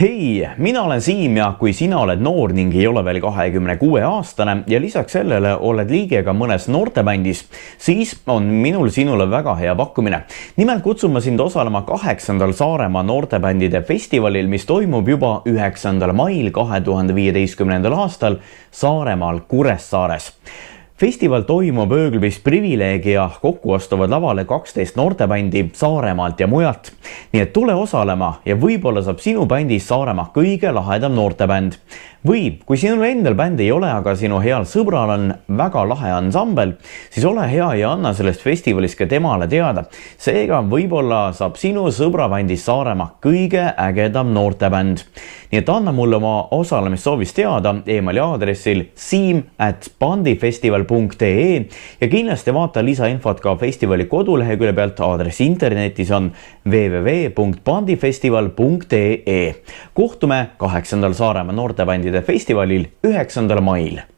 Hei, mina olen Siim ja kui sina oled noor ning ei ole veel 26-aastane ja lisaks sellele oled liige ka mõnes noortebändis, siis on minul sinule väga hea pakkumine. Nimelt kutsun ma sind osalema 8. Saaremaa noortebändide festivalil, mis toimub juba 9. mail 2015. aastal Saaremaal Kuressaares. Festival toimub ööklubis Privileegi ja kokku astuvad lavale 12 noortebändi Saaremaalt ja mujalt. Nii et tule osalema ja võib-olla saab sinu bändis Saaremaa kõige lahedam noortebänd. Või kui sinul endal bänd ei ole, aga sinu heal sõbral on väga lahe ansambel, siis ole hea ja anna sellest festivalist ka temale teada. Seega võib-olla saab sinu sõbra bändis Saaremaa kõige ägedam noortebänd. Nii et anna mulle oma osalemissoovist teada emaili aadressil siim@bandifestival.ee ja kindlasti vaata lisainfot ka festivali kodulehekülje pealt. Aadress internetis on www.bandifestival.ee. Kohtume 8. Saaremaa noortebändide festivalil 9. mail.